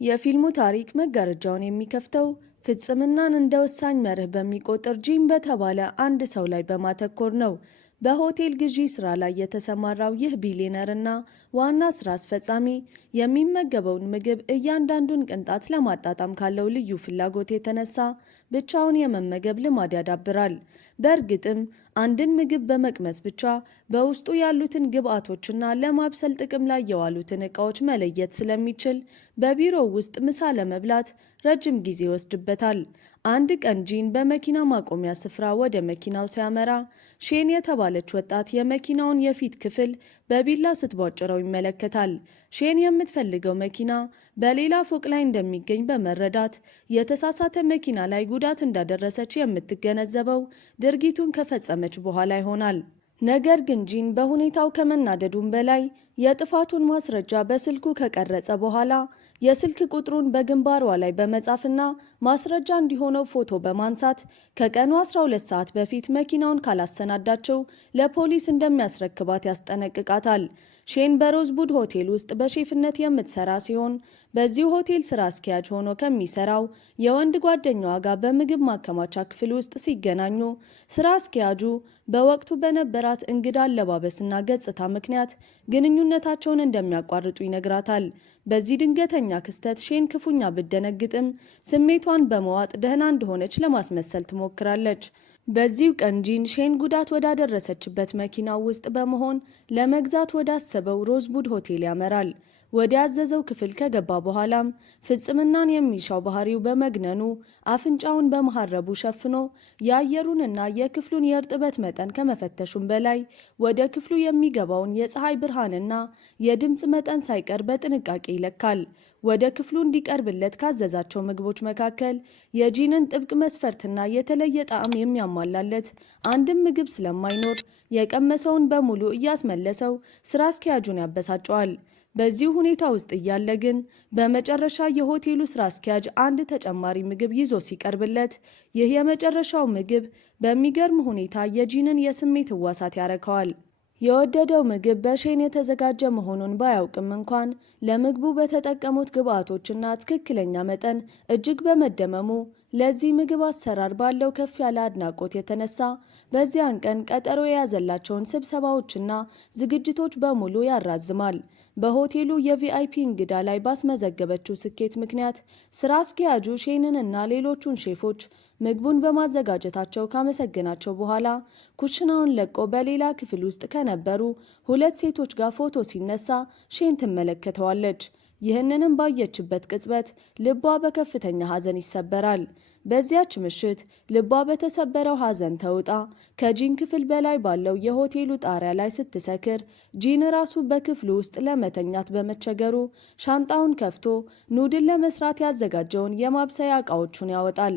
የፊልሙ ታሪክ መጋረጃውን የሚከፍተው ፍጽምናን እንደ ወሳኝ መርህ በሚቆጥር ጂም በተባለ አንድ ሰው ላይ በማተኮር ነው። በሆቴል ግዢ ስራ ላይ የተሰማራው ይህ ቢሊየነር እና ዋና ስራ አስፈጻሚ የሚመገበውን ምግብ እያንዳንዱን ቅንጣት ለማጣጣም ካለው ልዩ ፍላጎት የተነሳ ብቻውን የመመገብ ልማድ ያዳብራል። በእርግጥም አንድን ምግብ በመቅመስ ብቻ በውስጡ ያሉትን ግብአቶችና ለማብሰል ጥቅም ላይ የዋሉትን ዕቃዎች መለየት ስለሚችል በቢሮው ውስጥ ምሳ ለመብላት ረጅም ጊዜ ይወስድበታል። አንድ ቀን ጂን በመኪና ማቆሚያ ስፍራ ወደ መኪናው ሲያመራ ሼን የተባለች ወጣት የመኪናውን የፊት ክፍል በቢላ ስትቧጭረው ይመለከታል። ሼን የምትፈልገው መኪና በሌላ ፎቅ ላይ እንደሚገኝ በመረዳት የተሳሳተ መኪና ላይ ጉዳት እንዳደረሰች የምትገነዘበው ድርጊቱን ከፈጸመች በኋላ ይሆናል። ነገር ግን ጂን በሁኔታው ከመናደዱም በላይ የጥፋቱን ማስረጃ በስልኩ ከቀረጸ በኋላ የስልክ ቁጥሩን በግንባሯ ላይ በመጻፍና ማስረጃ እንዲሆነው ፎቶ በማንሳት ከቀኑ 12 ሰዓት በፊት መኪናውን ካላሰናዳቸው ለፖሊስ እንደሚያስረክባት ያስጠነቅቃታል። ሼን በሮዝቡድ ሆቴል ውስጥ በሼፍነት የምትሰራ ሲሆን በዚሁ ሆቴል ስራ አስኪያጅ ሆኖ ከሚሰራው የወንድ ጓደኛዋ ጋር በምግብ ማከማቻ ክፍል ውስጥ ሲገናኙ ስራ አስኪያጁ በወቅቱ በነበራት እንግዳ አለባበስና ገጽታ ምክንያት ግንኙነታቸውን እንደሚያቋርጡ ይነግራታል። በዚህ ድንገተኛ ክስተት ሼን ክፉኛ ብትደነግጥም ስሜቷን በመዋጥ ደህና እንደሆነች ለማስመሰል ትሞክራለች። በዚሁ ቀን ጂን ሼን ጉዳት ወዳደረሰችበት መኪናው ውስጥ በመሆን ለመግዛት ወዳሰበው ሮዝቡድ ሆቴል ያመራል። ወደ ያዘዘው ክፍል ከገባ በኋላም ፍጽምናን የሚሻው ባህሪው በመግነኑ አፍንጫውን በመሐረቡ ሸፍኖ የአየሩንና የክፍሉን የእርጥበት መጠን ከመፈተሹም በላይ ወደ ክፍሉ የሚገባውን የፀሐይ ብርሃንና የድምፅ መጠን ሳይቀር በጥንቃቄ ይለካል። ወደ ክፍሉ እንዲቀርብለት ካዘዛቸው ምግቦች መካከል የጂንን ጥብቅ መስፈርትና የተለየ ጣዕም የሚያሟላለት አንድም ምግብ ስለማይኖር የቀመሰውን በሙሉ እያስመለሰው ስራ አስኪያጁን ያበሳጨዋል። በዚህ ሁኔታ ውስጥ እያለ ግን በመጨረሻ የሆቴሉ ስራ አስኪያጅ አንድ ተጨማሪ ምግብ ይዞ ሲቀርብለት ይህ የመጨረሻው ምግብ በሚገርም ሁኔታ የጂንን የስሜት ህዋሳት ያረከዋል። የወደደው ምግብ በሼን የተዘጋጀ መሆኑን ባያውቅም እንኳን ለምግቡ በተጠቀሙት ግብአቶችና ትክክለኛ መጠን እጅግ በመደመሙ ለዚህ ምግብ አሰራር ባለው ከፍ ያለ አድናቆት የተነሳ በዚያን ቀን ቀጠሮ የያዘላቸውን ስብሰባዎችና ዝግጅቶች በሙሉ ያራዝማል። በሆቴሉ የቪአይፒ እንግዳ ላይ ባስመዘገበችው ስኬት ምክንያት ስራ አስኪያጁ ሼንንና ሌሎቹን ሼፎች ምግቡን በማዘጋጀታቸው ካመሰገናቸው በኋላ ኩሽናውን ለቆ በሌላ ክፍል ውስጥ ከነበሩ ሁለት ሴቶች ጋር ፎቶ ሲነሳ ሼን ትመለከተዋለች። ይህንንም ባየችበት ቅጽበት ልቧ በከፍተኛ ሐዘን ይሰበራል። በዚያች ምሽት ልቧ በተሰበረው ሐዘን ተውጣ ከጂን ክፍል በላይ ባለው የሆቴሉ ጣሪያ ላይ ስትሰክር ጂን ራሱ በክፍሉ ውስጥ ለመተኛት በመቸገሩ ሻንጣውን ከፍቶ ኑድል ለመስራት ያዘጋጀውን የማብሰያ ዕቃዎቹን ያወጣል።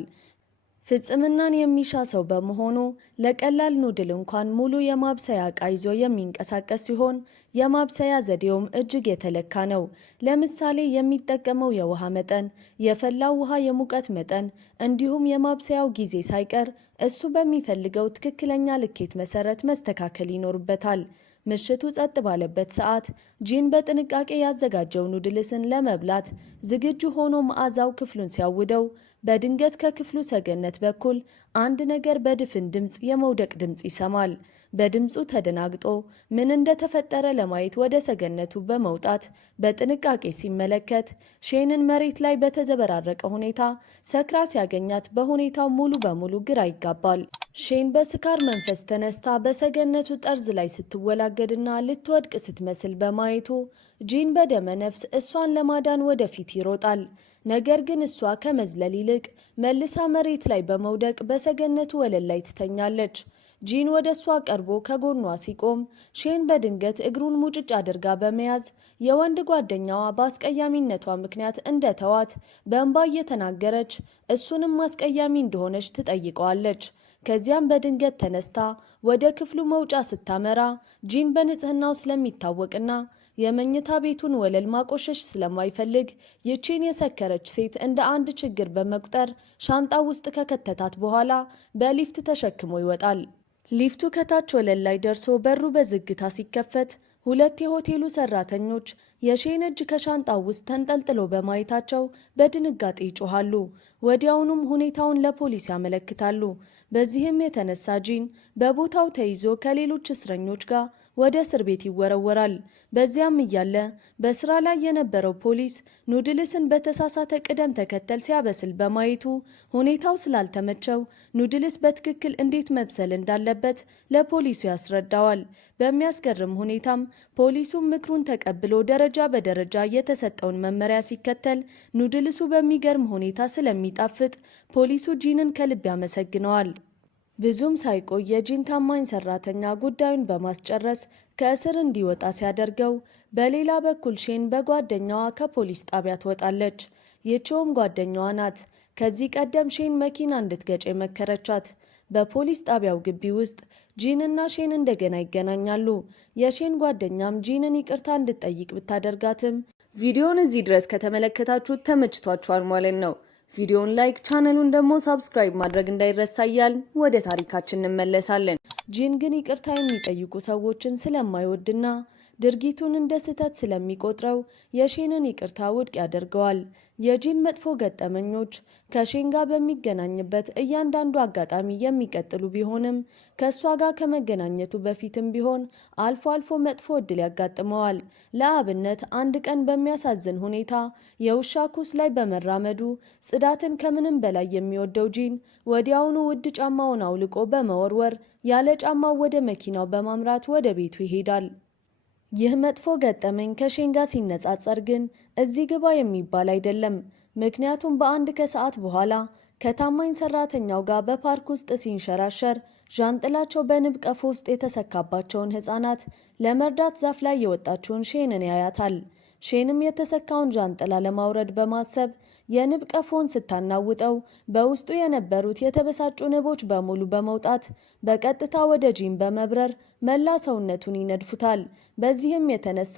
ፍጽምናን የሚሻ ሰው በመሆኑ ለቀላል ኑድል እንኳን ሙሉ የማብሰያ ዕቃ ይዞ የሚንቀሳቀስ ሲሆን የማብሰያ ዘዴውም እጅግ የተለካ ነው። ለምሳሌ የሚጠቀመው የውሃ መጠን፣ የፈላው ውሃ የሙቀት መጠን እንዲሁም የማብሰያው ጊዜ ሳይቀር እሱ በሚፈልገው ትክክለኛ ልኬት መሰረት መስተካከል ይኖርበታል። ምሽቱ ጸጥ ባለበት ሰዓት ጂን በጥንቃቄ ያዘጋጀው ኑድልስን ለመብላት ዝግጁ ሆኖ መዓዛው ክፍሉን ሲያውደው በድንገት ከክፍሉ ሰገነት በኩል አንድ ነገር በድፍን ድምፅ የመውደቅ ድምፅ ይሰማል። በድምፁ ተደናግጦ ምን እንደተፈጠረ ለማየት ወደ ሰገነቱ በመውጣት በጥንቃቄ ሲመለከት ሼንን መሬት ላይ በተዘበራረቀ ሁኔታ ሰክራ ሲያገኛት በሁኔታው ሙሉ በሙሉ ግራ ይጋባል። ሼን በስካር መንፈስ ተነስታ በሰገነቱ ጠርዝ ላይ ስትወላገድና ልትወድቅ ስትመስል በማየቱ ጂን በደመ ነፍስ እሷን ለማዳን ወደፊት ይሮጣል። ነገር ግን እሷ ከመዝለል ይልቅ መልሳ መሬት ላይ በመውደቅ በሰገነቱ ወለል ላይ ትተኛለች። ጂን ወደ እሷ ቀርቦ ከጎኗ ሲቆም ሼን በድንገት እግሩን ሙጭጭ አድርጋ በመያዝ የወንድ ጓደኛዋ በአስቀያሚነቷ ምክንያት እንደተዋት በእንባ እየተናገረች እሱንም አስቀያሚ እንደሆነች ትጠይቀዋለች። ከዚያም በድንገት ተነስታ ወደ ክፍሉ መውጫ ስታመራ ጂን በንጽህናው ስለሚታወቅና የመኝታ ቤቱን ወለል ማቆሸሽ ስለማይፈልግ ይቺን የሰከረች ሴት እንደ አንድ ችግር በመቁጠር ሻንጣ ውስጥ ከከተታት በኋላ በሊፍት ተሸክሞ ይወጣል። ሊፍቱ ከታች ወለል ላይ ደርሶ በሩ በዝግታ ሲከፈት ሁለት የሆቴሉ ሰራተኞች የሼን እጅ ከሻንጣው ውስጥ ተንጠልጥሎ በማየታቸው በድንጋጤ ይጮሃሉ። ወዲያውኑም ሁኔታውን ለፖሊስ ያመለክታሉ። በዚህም የተነሳ ጂን በቦታው ተይዞ ከሌሎች እስረኞች ጋር ወደ እስር ቤት ይወረወራል። በዚያም እያለ በስራ ላይ የነበረው ፖሊስ ኑድልስን በተሳሳተ ቅደም ተከተል ሲያበስል በማየቱ ሁኔታው ስላልተመቸው ኑድልስ በትክክል እንዴት መብሰል እንዳለበት ለፖሊሱ ያስረዳዋል። በሚያስገርም ሁኔታም ፖሊሱም ምክሩን ተቀብሎ ደረጃ በደረጃ የተሰጠውን መመሪያ ሲከተል ኑድልሱ በሚገርም ሁኔታ ስለሚጣፍጥ ፖሊሱ ጂንን ከልብ ያመሰግነዋል። ብዙም ሳይቆይ የጂን ታማኝ ሰራተኛ ጉዳዩን በማስጨረስ ከእስር እንዲወጣ ሲያደርገው፣ በሌላ በኩል ሼን በጓደኛዋ ከፖሊስ ጣቢያ ትወጣለች። ይህችውም ጓደኛዋ ናት ከዚህ ቀደም ሼን መኪና እንድትገጭ የመከረቻት። በፖሊስ ጣቢያው ግቢ ውስጥ ጂን እና ሼን እንደገና ይገናኛሉ። የሼን ጓደኛም ጂንን ይቅርታ እንድትጠይቅ ብታደርጋትም ቪዲዮውን እዚህ ድረስ ከተመለከታችሁት ተመችቷችኋል ማለት ነው። ቪዲዮውን ላይክ፣ ቻናሉን ደግሞ ሰብስክራይብ ማድረግ እንዳይረሳ እያልን ወደ ታሪካችን እንመለሳለን። ጂን ግን ይቅርታ የሚጠይቁ ሰዎችን ስለማይወድና ድርጊቱን እንደ ስህተት ስለሚቆጥረው የሼንን ይቅርታ ውድቅ ያደርገዋል። የጂን መጥፎ ገጠመኞች ከሼን ጋር በሚገናኝበት እያንዳንዱ አጋጣሚ የሚቀጥሉ ቢሆንም ከእሷ ጋር ከመገናኘቱ በፊትም ቢሆን አልፎ አልፎ መጥፎ እድል ያጋጥመዋል። ለአብነት አንድ ቀን በሚያሳዝን ሁኔታ የውሻ ኩስ ላይ በመራመዱ ጽዳትን ከምንም በላይ የሚወደው ጂን ወዲያውኑ ውድ ጫማውን አውልቆ በመወርወር ያለ ጫማው ወደ መኪናው በማምራት ወደ ቤቱ ይሄዳል። ይህ መጥፎ ገጠመኝ ከሼን ጋር ሲነጻጸር ግን እዚህ ግባ የሚባል አይደለም። ምክንያቱም በአንድ ከሰዓት በኋላ ከታማኝ ሰራተኛው ጋር በፓርክ ውስጥ ሲንሸራሸር ዣንጥላቸው በንብ ቀፎ ውስጥ የተሰካባቸውን ህፃናት ለመርዳት ዛፍ ላይ የወጣችውን ሼንን ያያታል። ሼንም የተሰካውን ዣንጥላ ለማውረድ በማሰብ የንብ ቀፎን ስታናውጠው በውስጡ የነበሩት የተበሳጩ ንቦች በሙሉ በመውጣት በቀጥታ ወደ ጂን በመብረር መላ ሰውነቱን ይነድፉታል። በዚህም የተነሳ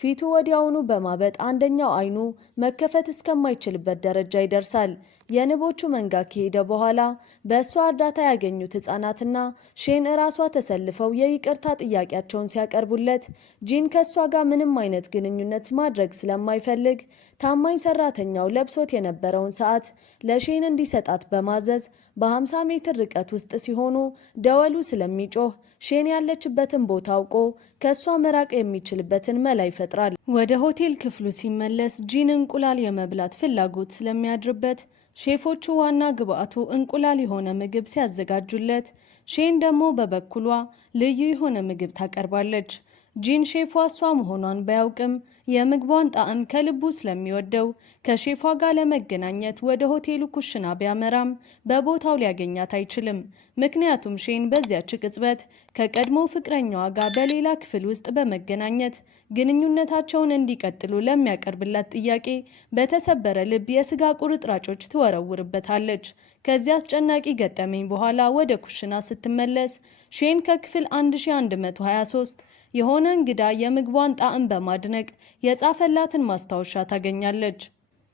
ፊቱ ወዲያውኑ በማበጥ አንደኛው አይኑ መከፈት እስከማይችልበት ደረጃ ይደርሳል። የንቦቹ መንጋ ከሄደ በኋላ በእሷ እርዳታ ያገኙት ህፃናትና ሼን እራሷ ተሰልፈው የይቅርታ ጥያቄያቸውን ሲያቀርቡለት ጂን ከእሷ ጋር ምንም አይነት ግንኙነት ማድረግ ስለማይፈልግ ታማኝ ሰራተኛው ለብሶት የነበረውን ሰዓት ለሼን እንዲሰጣት በማዘዝ በ50 ሜትር ርቀት ውስጥ ሲሆኑ ደወሉ ስለሚጮህ ሼን ያለችበትን ቦታ አውቆ ከእሷ መራቅ የሚችልበትን መላ ይፈጥራል። ወደ ሆቴል ክፍሉ ሲመለስ ጂን እንቁላል የመብላት ፍላጎት ስለሚያድርበት ሼፎቹ ዋና ግብአቱ እንቁላል የሆነ ምግብ ሲያዘጋጁለት፣ ሼን ደግሞ በበኩሏ ልዩ የሆነ ምግብ ታቀርባለች። ጂን ሼፏ እሷ መሆኗን ባያውቅም የምግቧን ጣዕም ከልቡ ስለሚወደው ከሼፏ ጋር ለመገናኘት ወደ ሆቴሉ ኩሽና ቢያመራም በቦታው ሊያገኛት አይችልም። ምክንያቱም ሼን በዚያች ቅጽበት ከቀድሞ ፍቅረኛዋ ጋር በሌላ ክፍል ውስጥ በመገናኘት ግንኙነታቸውን እንዲቀጥሉ ለሚያቀርብላት ጥያቄ በተሰበረ ልብ የስጋ ቁርጥራጮች ትወረውርበታለች። ከዚያ አስጨናቂ ገጠመኝ በኋላ ወደ ኩሽና ስትመለስ ሼን ከክፍል 1123 የሆነ እንግዳ የምግቧን ጣዕም በማድነቅ የጻፈላትን ማስታወሻ ታገኛለች።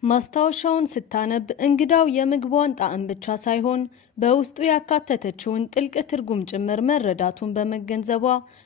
ማስታወሻውን ስታነብ እንግዳው የምግቧን ጣዕም ብቻ ሳይሆን በውስጡ ያካተተችውን ጥልቅ ትርጉም ጭምር መረዳቱን በመገንዘቧ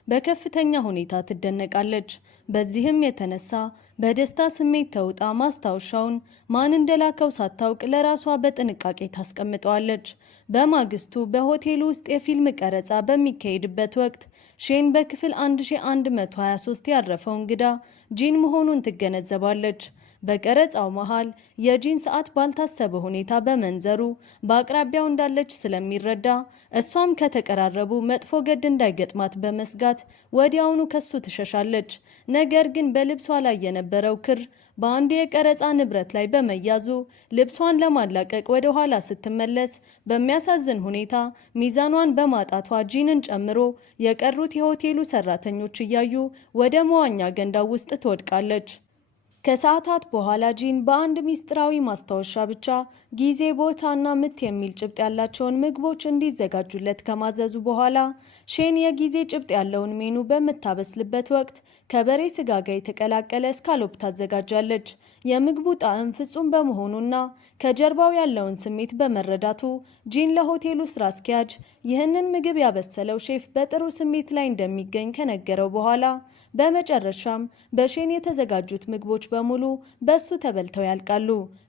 በከፍተኛ ሁኔታ ትደነቃለች። በዚህም የተነሳ በደስታ ስሜት ተውጣ ማስታወሻውን ማን እንደላከው ሳታውቅ ለራሷ በጥንቃቄ ታስቀምጠዋለች። በማግስቱ በሆቴሉ ውስጥ የፊልም ቀረጻ በሚካሄድበት ወቅት ሼን በክፍል 1123 ያረፈው እንግዳ ጂን መሆኑን ትገነዘባለች። በቀረጻው መሃል የጂን ሰዓት ባልታሰበ ሁኔታ በመንዘሩ በአቅራቢያው እንዳለች ስለሚረዳ እሷም ከተቀራረቡ መጥፎ ገድ እንዳይገጥማት በመስጋት ወዲያውኑ ከሱ ትሸሻለች። ነገር ግን በልብሷ ላይ የነበረው ክር በአንድ የቀረጻ ንብረት ላይ በመያዙ ልብሷን ለማላቀቅ ወደ ኋላ ስትመለስ በሚያሳዝን ሁኔታ ሚዛኗን በማጣቷ ጂንን ጨምሮ የቀሩት የሆቴሉ ሰራተኞች እያዩ ወደ መዋኛ ገንዳው ውስጥ ትወድቃለች። ከሰዓታት በኋላ ጂን በአንድ ሚስጥራዊ ማስታወሻ ብቻ ጊዜ፣ ቦታና ምት የሚል ጭብጥ ያላቸውን ምግቦች እንዲዘጋጁለት ከማዘዙ በኋላ ሼን የጊዜ ጭብጥ ያለውን ሜኑ በምታበስልበት ወቅት ከበሬ ስጋ ጋር የተቀላቀለ ስካሎፕ ታዘጋጃለች። የምግቡ ጣዕም ፍጹም በመሆኑና ከጀርባው ያለውን ስሜት በመረዳቱ ጂን ለሆቴሉ ስራ አስኪያጅ ይህንን ምግብ ያበሰለው ሼፍ በጥሩ ስሜት ላይ እንደሚገኝ ከነገረው በኋላ በመጨረሻም በሼን የተዘጋጁት ምግቦች በሙሉ በሱ ተበልተው ያልቃሉ።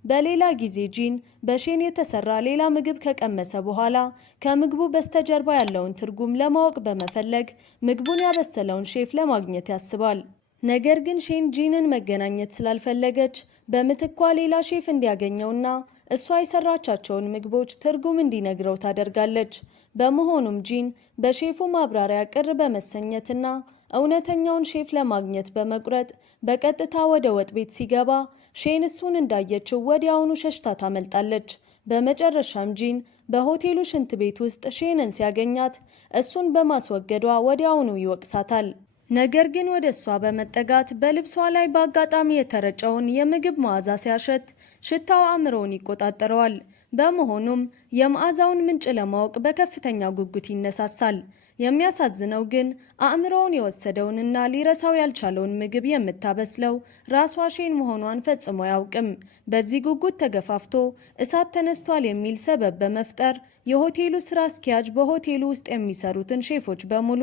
በሌላ ጊዜ ጂን በሼን የተሰራ ሌላ ምግብ ከቀመሰ በኋላ ከምግቡ በስተጀርባ ያለውን ትርጉም ለማወቅ በመፈለግ ምግቡን ያበሰለውን ሼፍ ለማግኘት ያስባል። ነገር ግን ሼን ጂንን መገናኘት ስላልፈለገች በምትኳ ሌላ ሼፍ እንዲያገኘውና እሷ የሰራቻቸውን ምግቦች ትርጉም እንዲነግረው ታደርጋለች። በመሆኑም ጂን በሼፉ ማብራሪያ ቅር በመሰኘትና እውነተኛውን ሼፍ ለማግኘት በመቁረጥ በቀጥታ ወደ ወጥ ቤት ሲገባ ሼን እሱን እንዳየችው ወዲያውኑ ሸሽታ ታመልጣለች። በመጨረሻም ጂን በሆቴሉ ሽንት ቤት ውስጥ ሼንን ሲያገኛት እሱን በማስወገዷ ወዲያውኑ ይወቅሳታል። ነገር ግን ወደ እሷ በመጠጋት በልብሷ ላይ በአጋጣሚ የተረጨውን የምግብ መዓዛ ሲያሸት ሽታው አእምሮውን ይቆጣጠረዋል። በመሆኑም የመዓዛውን ምንጭ ለማወቅ በከፍተኛ ጉጉት ይነሳሳል። የሚያሳዝነው ግን አእምሮውን የወሰደውንና ሊረሳው ያልቻለውን ምግብ የምታበስለው ራሷ ሼን መሆኗን ፈጽሞ አያውቅም። በዚህ ጉጉት ተገፋፍቶ እሳት ተነስቷል የሚል ሰበብ በመፍጠር የሆቴሉ ስራ አስኪያጅ በሆቴሉ ውስጥ የሚሰሩትን ሼፎች በሙሉ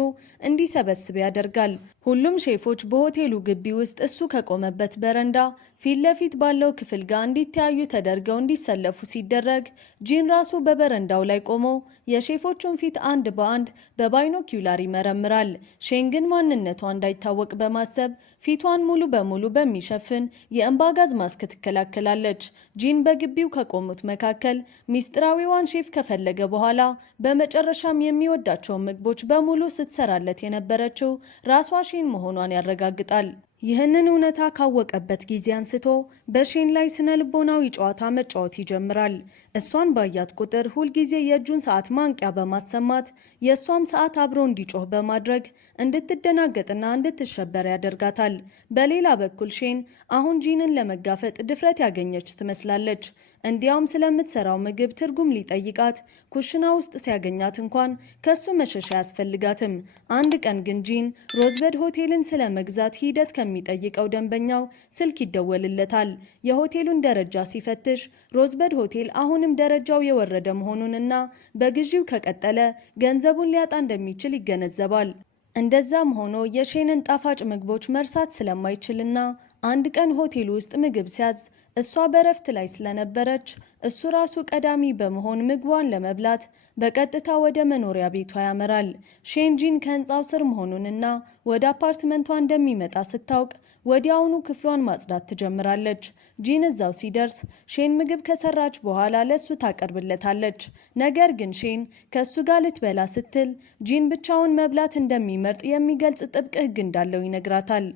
እንዲሰበስብ ያደርጋል። ሁሉም ሼፎች በሆቴሉ ግቢ ውስጥ እሱ ከቆመበት በረንዳ ፊት ለፊት ባለው ክፍል ጋር እንዲተያዩ ተደርገው እንዲሰለፉ ሲደረግ ጂን ራሱ በበረንዳው ላይ ቆሞ የሼፎቹን ፊት አንድ በአንድ በባይኖኪውላር ይመረምራል። ሼን ግን ማንነቷ እንዳይታወቅ በማሰብ ፊቷን ሙሉ በሙሉ በሚሸፍን የእንባ ጋዝ ማስክ ትከላከላለች። ጂን በግቢው ከቆሙት መካከል ሚስጥራዊዋን ሼፍ ከፈለገ በኋላ በመጨረሻም የሚወዳቸውን ምግቦች በሙሉ ስትሰራለት የነበረችው ራሷ ሼን መሆኗን ያረጋግጣል። ይህንን እውነታ ካወቀበት ጊዜ አንስቶ በሼን ላይ ስነ ልቦናዊ ጨዋታ መጫወት ይጀምራል። እሷን ባያት ቁጥር ሁልጊዜ የእጁን ሰዓት ማንቂያ በማሰማት የእሷም ሰዓት አብሮ እንዲጮህ በማድረግ እንድትደናገጥና እንድትሸበር ያደርጋታል። በሌላ በኩል ሼን አሁን ጂንን ለመጋፈጥ ድፍረት ያገኘች ትመስላለች። እንዲያውም ስለምትሰራው ምግብ ትርጉም ሊጠይቃት ኩሽና ውስጥ ሲያገኛት እንኳን ከሱ መሸሻ አያስፈልጋትም። አንድ ቀን ግን ጂን ሮዝበድ ሆቴልን ስለመግዛት ሂደት ከሚጠይቀው ደንበኛው ስልክ ይደወልለታል። የሆቴሉን ደረጃ ሲፈትሽ ሮዝበድ ሆቴል አሁንም ደረጃው የወረደ መሆኑንና በግዢው ከቀጠለ ገንዘቡን ሊያጣ እንደሚችል ይገነዘባል። እንደዛም ሆኖ የሼንን ጣፋጭ ምግቦች መርሳት ስለማይችልና አንድ ቀን ሆቴል ውስጥ ምግብ ሲያዝ እሷ በረፍት ላይ ስለነበረች እሱ ራሱ ቀዳሚ በመሆን ምግቧን ለመብላት በቀጥታ ወደ መኖሪያ ቤቷ ያመራል። ሼን ጂን ከህንፃው ስር መሆኑንና ወደ አፓርትመንቷ እንደሚመጣ ስታውቅ ወዲያውኑ ክፍሏን ማጽዳት ትጀምራለች። ጂን እዛው ሲደርስ ሼን ምግብ ከሰራች በኋላ ለሱ ታቀርብለታለች። ነገር ግን ሼን ከሱ ጋር ልትበላ ስትል ጂን ብቻውን መብላት እንደሚመርጥ የሚገልጽ ጥብቅ ህግ እንዳለው ይነግራታል።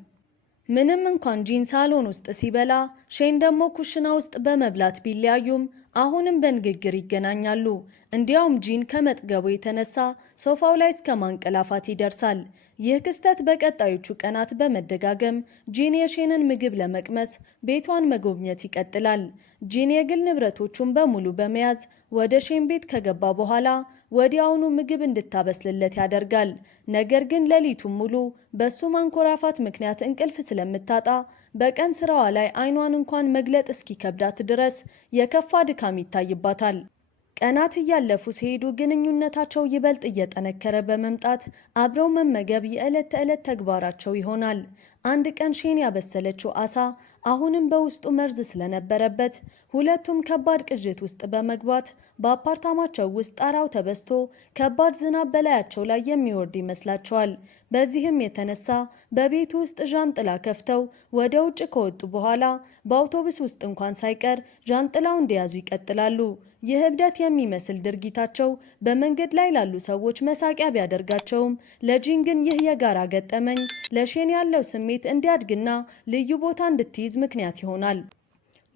ምንም እንኳን ጂን ሳሎን ውስጥ ሲበላ ሼን ደግሞ ኩሽና ውስጥ በመብላት ቢለያዩም አሁንም በንግግር ይገናኛሉ። እንዲያውም ጂን ከመጥገቡ የተነሳ ሶፋው ላይ እስከ ማንቀላፋት ይደርሳል። ይህ ክስተት በቀጣዮቹ ቀናት በመደጋገም ጂን የሼንን ምግብ ለመቅመስ ቤቷን መጎብኘት ይቀጥላል። ጂን የግል ንብረቶቹን በሙሉ በመያዝ ወደ ሼን ቤት ከገባ በኋላ ወዲያውኑ ምግብ እንድታበስልለት ያደርጋል። ነገር ግን ሌሊቱን ሙሉ በሱ ማንኮራፋት ምክንያት እንቅልፍ ስለምታጣ በቀን ስራዋ ላይ አይኗን እንኳን መግለጥ እስኪከብዳት ድረስ የከፋ ድካም ይታይባታል። ቀናት እያለፉ ሲሄዱ ግንኙነታቸው ይበልጥ እየጠነከረ በመምጣት አብረው መመገብ የዕለት ተዕለት ተግባራቸው ይሆናል። አንድ ቀን ሼን ያበሰለችው አሳ አሁንም በውስጡ መርዝ ስለነበረበት ሁለቱም ከባድ ቅዥት ውስጥ በመግባት በአፓርታማቸው ውስጥ ጣራው ተበስቶ ከባድ ዝናብ በላያቸው ላይ የሚወርድ ይመስላቸዋል። በዚህም የተነሳ በቤቱ ውስጥ ዣንጥላ ከፍተው ወደ ውጭ ከወጡ በኋላ በአውቶቡስ ውስጥ እንኳን ሳይቀር ዣንጥላው እንደያዙ ይቀጥላሉ። ይህ እብደት የሚመስል ድርጊታቸው በመንገድ ላይ ላሉ ሰዎች መሳቂያ ቢያደርጋቸውም ለጂን ግን ይህ የጋራ ገጠመኝ ለሼን ያለው ስሜት እንዲያድግና ልዩ ቦታ እንድትይዝ ምክንያት ይሆናል።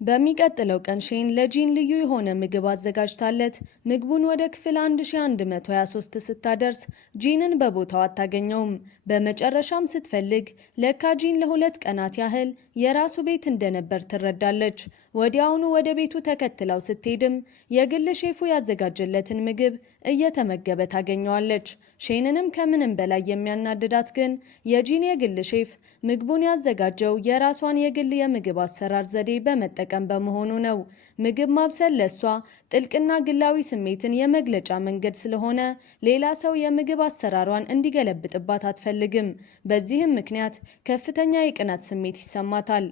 በሚቀጥለው ቀን ሼን ለጂን ልዩ የሆነ ምግብ አዘጋጅታለት ምግቡን ወደ ክፍል 1123 ስታደርስ ጂንን በቦታው አታገኘውም። በመጨረሻም ስትፈልግ ለካ ጂን ለ2 ቀናት ያህል የራሱ ቤት እንደነበር ትረዳለች። ወዲያውኑ ወደ ቤቱ ተከትለው ስትሄድም የግል ሼፉ ያዘጋጀለትን ምግብ እየተመገበ ታገኘዋለች። ሼንንም ከምንም በላይ የሚያናድዳት ግን የጂን የግል ሼፍ ምግቡን ያዘጋጀው የራሷን የግል የምግብ አሰራር ዘዴ በመጠቀም በመሆኑ ነው። ምግብ ማብሰል ለሷ ጥልቅና ግላዊ ስሜትን የመግለጫ መንገድ ስለሆነ ሌላ ሰው የምግብ አሰራሯን እንዲገለብጥባት አትፈልግም። በዚህም ምክንያት ከፍተኛ የቅናት ስሜት ይሰማታል።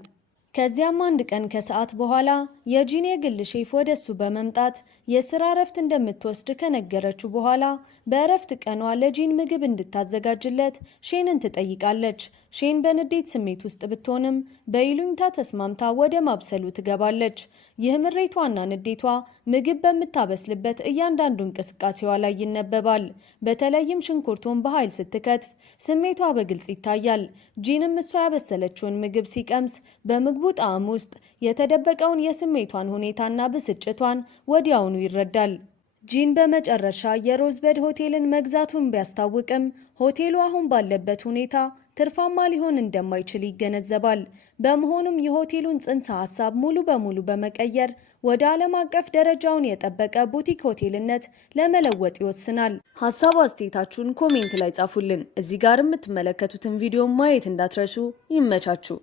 ከዚያም አንድ ቀን ከሰዓት በኋላ የጂን የግል ሼፍ ወደ እሱ በመምጣት የስራ እረፍት እንደምትወስድ ከነገረችው በኋላ በእረፍት ቀኗ ለጂን ምግብ እንድታዘጋጅለት ሼንን ትጠይቃለች። ሼን በንዴት ስሜት ውስጥ ብትሆንም በይሉኝታ ተስማምታ ወደ ማብሰሉ ትገባለች። ይህ ምሬቷና ንዴቷ ምግብ በምታበስልበት እያንዳንዱ እንቅስቃሴዋ ላይ ይነበባል። በተለይም ሽንኩርቱን በኃይል ስትከትፍ ስሜቷ በግልጽ ይታያል። ጂንም እሷ ያበሰለችውን ምግብ ሲቀምስ በምግቡ ጣዕም ውስጥ የተደበቀውን የስሜቷን ሁኔታና ብስጭቷን ወዲያውኑ ይረዳል። ጂን በመጨረሻ የሮዝበድ ሆቴልን መግዛቱን ቢያስታውቅም ሆቴሉ አሁን ባለበት ሁኔታ ትርፋማ ሊሆን እንደማይችል ይገነዘባል። በመሆኑም የሆቴሉን ጽንሰ ሀሳብ ሙሉ በሙሉ በመቀየር ወደ ዓለም አቀፍ ደረጃውን የጠበቀ ቡቲክ ሆቴልነት ለመለወጥ ይወስናል። ሀሳብ አስተያየታችሁን ኮሜንት ላይ ጻፉልን። እዚህ ጋር የምትመለከቱትን ቪዲዮ ማየት እንዳትረሱ። ይመቻችሁ።